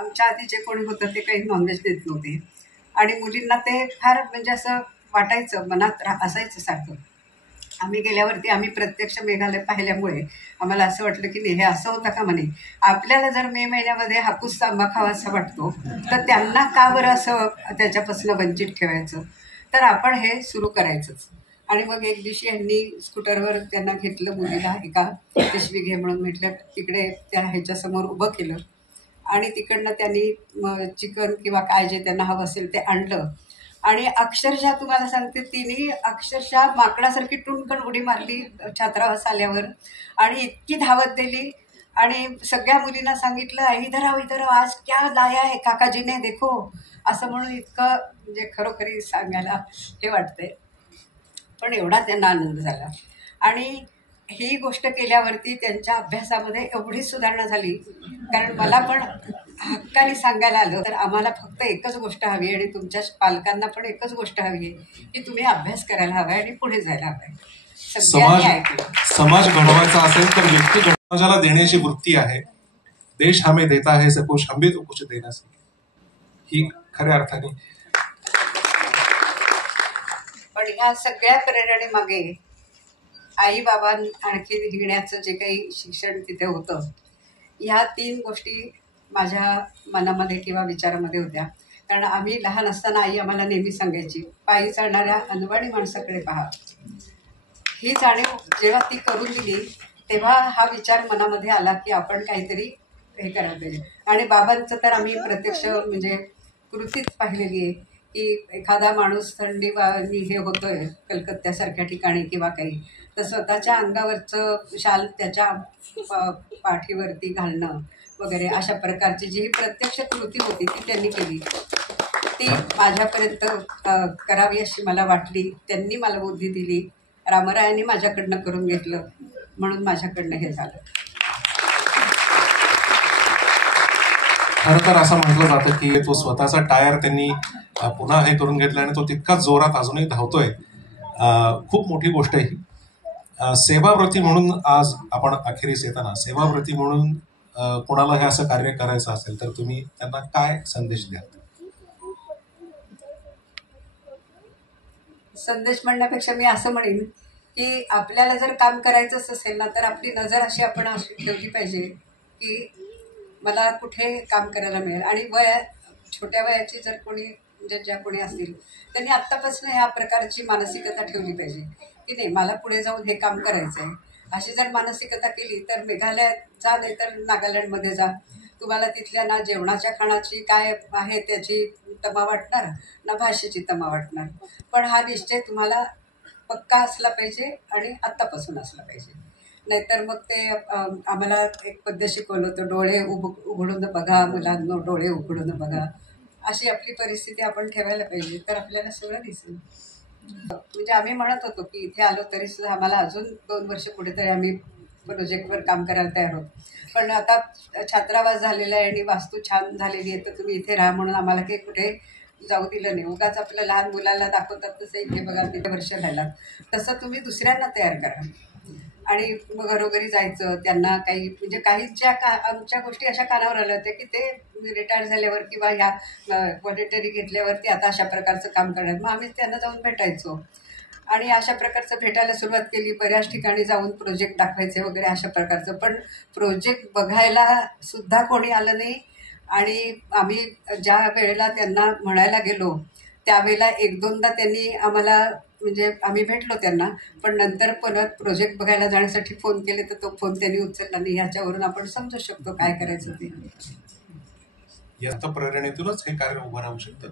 आमच्या आधी जे कोणी होतं ते काही नॉनव्हेज देत नव्हते आणि मुलींना ते फार म्हणजे असं वाटायचं, मनात असायचं सारखं. आम्ही गेल्यावरती आम्ही प्रत्यक्ष मेघालय पाहिल्यामुळे आम्हाला असं वाटलं की नाही, हे असं होतं का म्हणे. आपल्याला जर मे महिन्यामध्ये हापूसचा आंबा खावासा वाटतो तर त्यांना का बरं असं त्याच्यापासून वंचित ठेवायचं. तर आपण हे सुरू करायचंच. आणि मग एक दिवशी यांनी स्कूटरवर त्यांना घेतलं, मुलीला एका पिशवी घे म्हणून म्हटलं, तिकडे त्या ह्याच्यासमोर उभं केलं आणि तिकडनं त्यांनी चिकन किंवा काय जे त्यांना हवं असेल ते आणलं. आणि अक्षरशः तुम्हाला सांगते, तिने अक्षरशः माकडासारखी टुणकन उडी मारली छात्रावास आल्यावर आणि इतकी धावत दिली आणि सगळ्या मुलींना सांगितलं, इधर आओ इधर आओ, आज क्या लाया है काकाजीने देखो, असं म्हणून इतकं म्हणजे खरोखरी सांगायला हे वाटतंय. पण एवढा त्यांना आनंद झाला. आणि ही गोष्ट केल्यावरती त्यांच्या अभ्यासामध्ये एवढी सुधारणा झाली. कारण मला पण हक्काने सांगायला आलं तर आम्हाला फक्त एकच गोष्ट हवी आणि तुमच्या पालकांना पण एकच गोष्ट हवी आहे की तुम्ही अभ्यास करायला हवा आणि पुढे जायला हवं. समाज घडवायचा असेल तर व्यक्ती समाजाला देण्याची वृत्ती आहे. देश हमें देता है सब कुछ, हम भी तो कुछ देना ही खऱ्या अर्थाने. पण ह्या सगळ्या प्रेरणेमागे आई बाबा आणखी घेण्याचं जे काही शिक्षण तिथे होतं, ह्या 3 गोष्टी माझ्या मनामध्ये किंवा विचारामध्ये होत्या. कारण आम्ही लहान असताना आई आम्हाला नेहमी सांगायची, पायी चालणाऱ्या अनवाणी माणसाकडे पहा. ही जाणीव जेव्हा ती करून दिली तेव्हा हा विचार मनामध्ये आला की आपण काहीतरी हे करायला पाहिजे. आणि बाबांचं तर आम्ही प्रत्यक्ष म्हणजे कृतीच पाहिलेली आहे की एखादा माणूस थंडी हे होतोय कलकत्त्यासारख्या ठिकाणी किंवा काही, तर स्वतःच्या अंगावरचं शाल त्याच्या पाठीवरती घालणं वगैरे अशा प्रकारची जी प्रत्यक्ष कृती होती ती त्यांनी केली. ती माझ्यापर्यंत करावी अशी मला वाटली. त्यांनी मला बुद्धी दिली. रामरायांनी माझ्याकडनं करून घेतलं म्हणून माझ्याकडनं हे झालं. खरं तर असं म्हटलं जातं की तो स्वतःचा टायर त्यांनी पुन्हा हे करून घेतला आणि तो तितका जोरात अजूनही धावतोय. खूप मोठी गोष्ट आहे ही. सेवाव्रती म्हणून आज आपण अखेरीस येताना सेवाव्रती म्हणून कोणाला हे असं कार्य करायचं असेल तर तुम्ही त्यांना काय संदेश द्याल? संदेश म्हणण्यापेक्षा मी असं म्हणेन की आपल्याला जर काम करायचंच असेल ना तर आपली नजर अशी आपण ठेवली पाहिजे की मला कुठे काम करायला मिळेल. आणि छोट्या वयाची जर कोणी म्हणजे ज्या कोणी असतील त्यांनी आत्तापासून ह्या प्रकारची मानसिकता ठेवली पाहिजे की नाही, मला पुढे जाऊन हे काम करायचं आहे. अशी जर मानसिकता केली तर मेघालयात जा, नाही तर नागालँडमध्ये जा. तुम्हाला तिथल्या ना जेवणाच्या खाण्याची काय आहे त्याची तमा वाटणार ना भाषेची तमा वाटणार. पण हा निश्चय तुम्हाला पक्का असला पाहिजे आणि आत्तापासून असला पाहिजे. नाहीतर मग ते आम्हाला एक पद्धत शिकवलं होतं, डोळे उघडून बघा मुलांनो, डोळे उघडून बघा. अशी आपली परिस्थिती आपण ठेवायला पाहिजे तर आपल्याला सगळं दिसेल. म्हणजे आम्ही म्हणत होतो की इथे आलो तरी सुद्धा आम्हाला अजून 2 वर्ष पुढे तरी आम्ही प्रोजेक्टवर काम करायला तयार आहोत. पण आता छात्रावास झालेला आहे आणि वास्तू छान झालेली आहे तर तुम्ही इथे राहा म्हणून आम्हाला काही कुठे जाऊ दिलं नाही. उगाच आपल्या लहान मुलाला दाखवतात तसं इथे बघा तिथे वर्ष राहिला, तसं तुम्ही दुसऱ्यांना तयार करा. आणि मग घरोघरी जायचं, त्यांना काही म्हणजे काही ज्या आमच्या गोष्टी अशा कानावर आल्या होत्या की ते रिटायर झाल्यावर किंवा ह्या व्हॉलेंटरी घेतल्यावरती आता अशा प्रकारचं काम करणार. मग आम्ही त्यांना जाऊन भेटायचो आणि अशा प्रकारचं भेटायला सुरुवात केली. बऱ्याच ठिकाणी जाऊन प्रोजेक्ट दाखवायचे वगैरे अशा प्रकारचं. पण प्रोजेक्ट बघायला सुद्धा कोणी आलं नाही. आणि आम्ही ज्या वेळेला त्यांना म्हणायला गेलो त्यावेळेला 1-2दा त्यांनी आम्हाला म्हणजे आम्ही भेटलो त्यांना, पण नंतर परत प्रोजेक्ट बघायला जाण्यासाठी फोन केले तर तो फोन त्यांनी उचलला नाही. ह्याच्यावरून आपण समजू शकतो काय करायचं ते. या प्रेरणेतूनच हे कार्य उभं राहू शकतं.